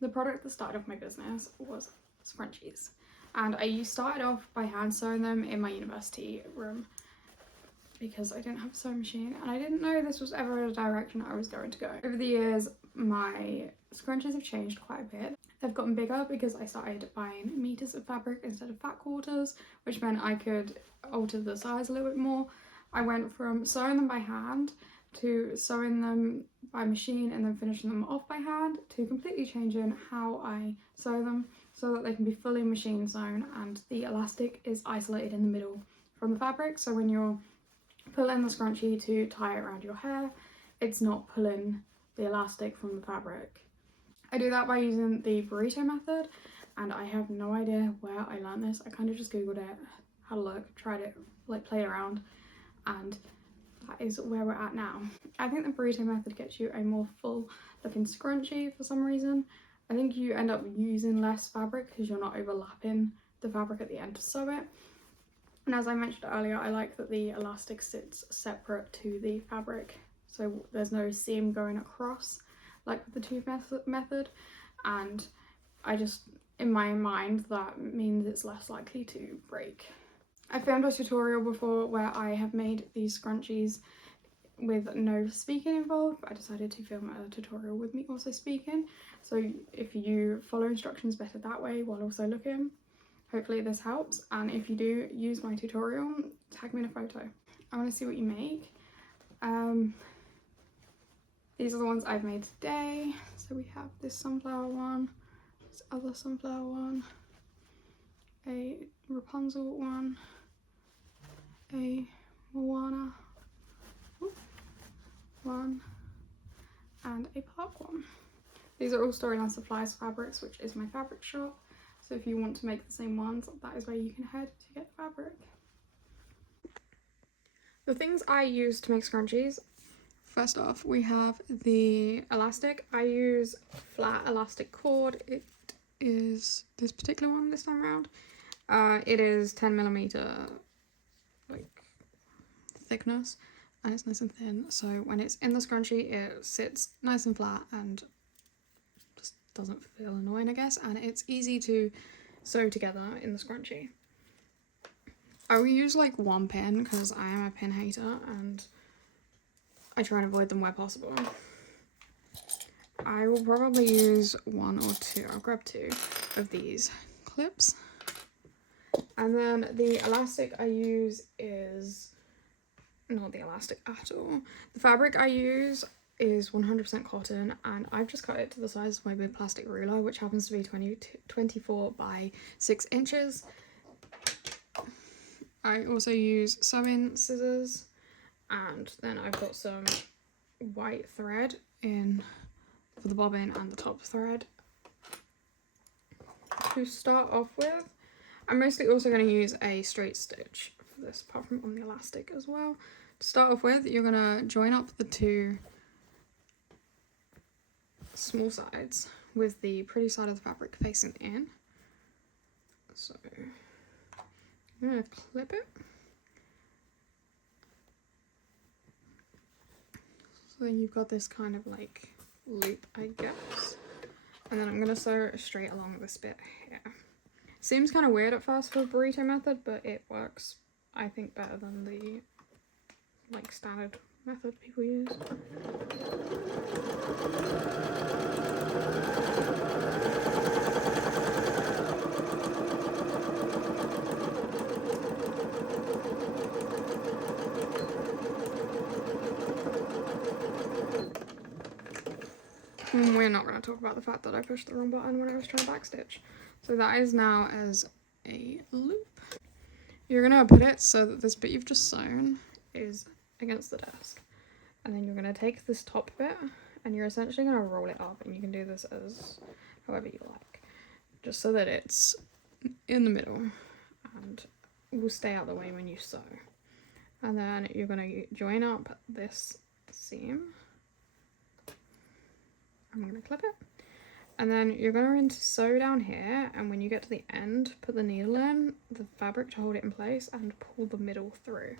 The product that started off my business was scrunchies, and I started off by hand sewing them in my university room because I didn't have a sewing machine and I didn't know this was ever a direction I was going to go. Over the years, my scrunchies have changed quite a bit. They've gotten bigger because I started buying meters of fabric instead of fat quarters, which meant I could alter the size a little bit more. I went from sewing them by hand to sewing them by machine and then finishing them off by hand, to completely changing how I sew them so that they can be fully machine sewn and the elastic is isolated in the middle from the fabric. So when you're pulling the scrunchie to tie it around your hair, it's not pulling the elastic from the fabric. I do that by using the burrito method, and I have no idea where I learned this. I kind of just googled it, had a look, tried it, like played around, and that is where we're at now. I think the burrito method gets you a more full looking scrunchie for some reason. I think you end up using less fabric because you're not overlapping the fabric at the end to sew it. And as I mentioned earlier, I like that the elastic sits separate to the fabric, so there's no seam going across like with the tube method, and I just, in my mind, that means it's less likely to break. I filmed a tutorial before where I have made these scrunchies with no speaking involved, but I decided to film a tutorial with me also speaking, so if you follow instructions better that way while also looking, hopefully this helps. And if you do use my tutorial, tag me in a photo. I want to see what you make. These are the ones I've made today. So we have this sunflower one, this other sunflower one, a Rapunzel one, a Moana one, and a Park one. These are all Storyline Supplies fabrics, which is my fabric shop. So if you want to make the same ones, that is where you can head to get fabric. The things I use to make scrunchies: first off, we have the elastic. I use flat elastic cord. It is this particular one this time around. It is 10mm like thickness, and it's nice and thin. So when it's in the scrunchie, it sits nice and flat and just doesn't feel annoying, I guess. And it's easy to sew together in the scrunchie. I will use like one pin because I am a pin hater and I try and avoid them where possible. I will probably use one or two. I'll grab two of these clips. And then the elastic I use is not the elastic at all. The fabric I use is 100% cotton, and I've just cut it to the size of my big plastic ruler, which happens to be 24 by 6 inches. I also use sewing scissors, and then I've got some white thread in for the bobbin and the top thread. To start off with, I'm mostly also going to use a straight stitch for this, apart from on the elastic as well. To start off with, you're going to join up the two small sides with the pretty side of the fabric facing in. So I'm going to clip it. So then you've got this kind of like loop, I guess. And then I'm going to sew straight along this bit here. Seems kind of weird at first for the burrito method, but it works, I think, better than the like standard method people use. We're not going to talk about the fact that I pushed the wrong button when I was trying to backstitch. So that is now as a loop. You're going to put it so that this bit you've just sewn is against the desk. And then you're going to take this top bit and you're essentially going to roll it up, and you can do this as however you like. Just so that it's in the middle and will stay out of the way when you sew. And then you're going to join up this seam. I'm going to clip it. And then you're going to sew down here, and when you get to the end, put the needle in the fabric to hold it in place and pull the middle through.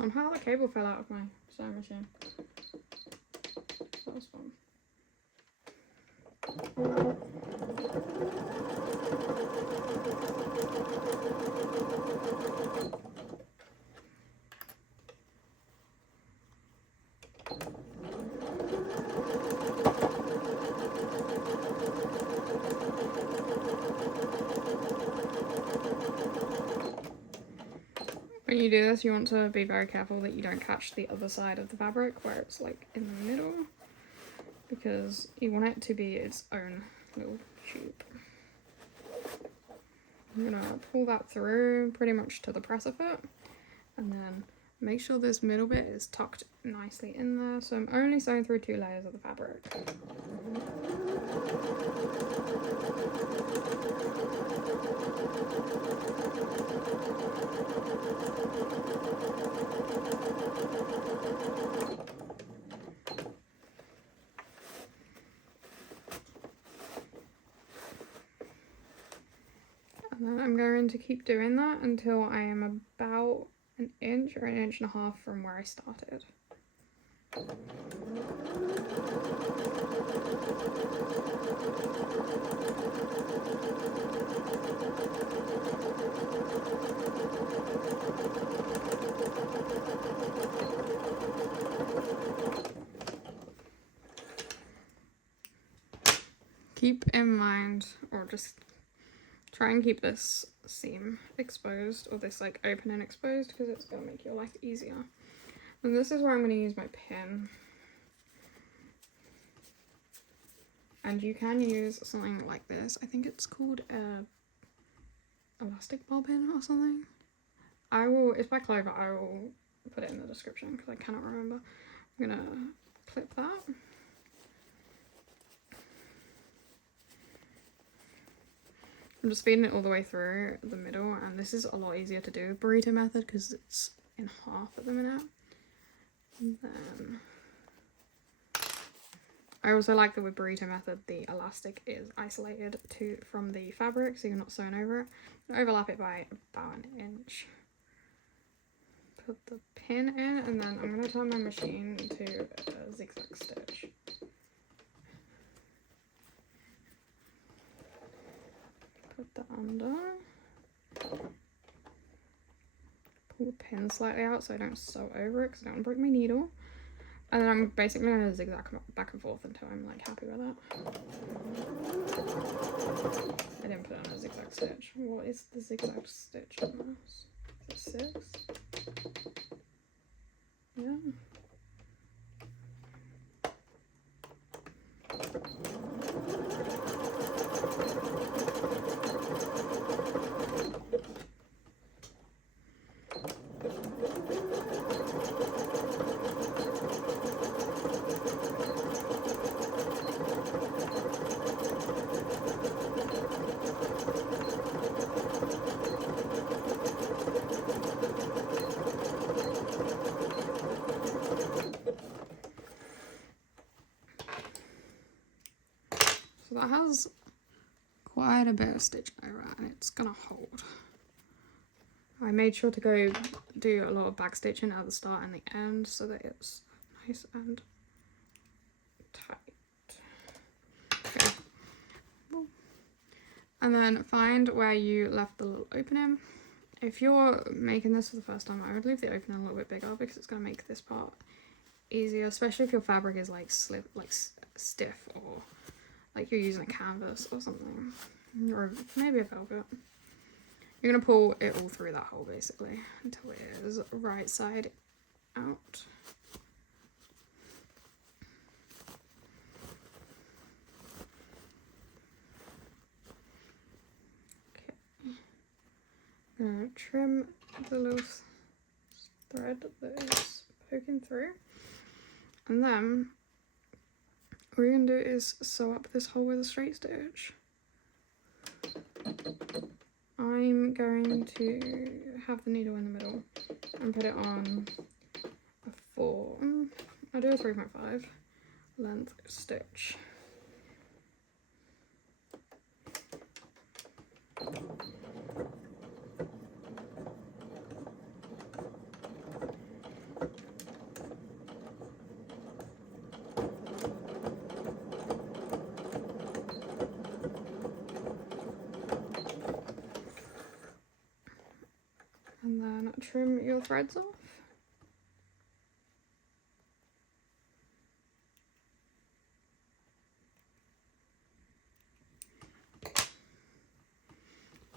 Somehow the cable fell out of my sewing machine. That was fun. When you do this, you want to be very careful that you don't catch the other side of the fabric where it's like in the middle, because you want it to be its own little tube. I'm gonna pull that through pretty much to the presser foot, and then make sure this middle bit is tucked nicely in there. So I'm only sewing through 2 layers of the fabric. And then I'm going to keep doing that until I am about an inch or 1.5 inches from where I started. Keep in mind, or just try and keep this seam exposed, or this like opening exposed, because it's going to make your life easier. And this is where I'm going to use my pin. And you can use something like this. I think it's called a elastic bobbin or something. It's by Clover. I will put it in the description because I cannot remember. I'm going to clip that. I'm just feeding it all the way through the middle, and this is a lot easier to do with burrito method because it's in half at the minute. And then I also like that with burrito method the elastic is isolated from the fabric, so you're not sewing over it. Overlap it by about 1 inch. Put the pin in, and then I'm going to turn my machine to a zigzag stitch. Put that under. Pull the pin slightly out so I don't sew over it because I don't want to break my needle. And then I'm basically going to zigzag back and forth until I'm like happy with that. I didn't put on a zigzag stitch. What is the zigzag stitch on this? Is it 6? Yeah. So that has quite a bit of stitch over it, and it's gonna hold. I made sure to go do a lot of back stitching at the start and the end so that it's nice and tight. Okay. And then find where you left the little opening. If you're making this for the first time, I would leave the opening a little bit bigger because it's going to make this part easier, especially if your fabric is like stiff, or like you're using a canvas or something, or maybe a velvet. You're going to pull it all through that hole basically until it is right side out. Okay. I'm going to trim the little thread that is poking through, and then what you're going to do is sew up this hole with a straight stitch. I'm going to have the needle in the middle and put it on a 4, I'll do a 3.5 length stitch. then trim your threads off.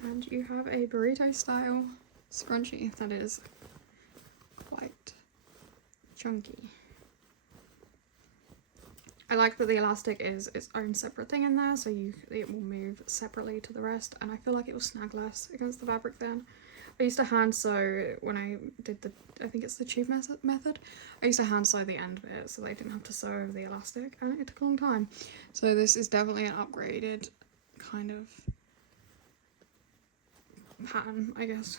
And you have a burrito style scrunchie that is quite chunky. I like that the elastic is its own separate thing in there, so it will move separately to the rest, and I feel like it will snag less against the fabric then. I used to hand sew when I did I think it's the tube method. I used to hand sew the end bit so they didn't have to sew over the elastic, and it took a long time. So this is definitely an upgraded kind of pattern, I guess.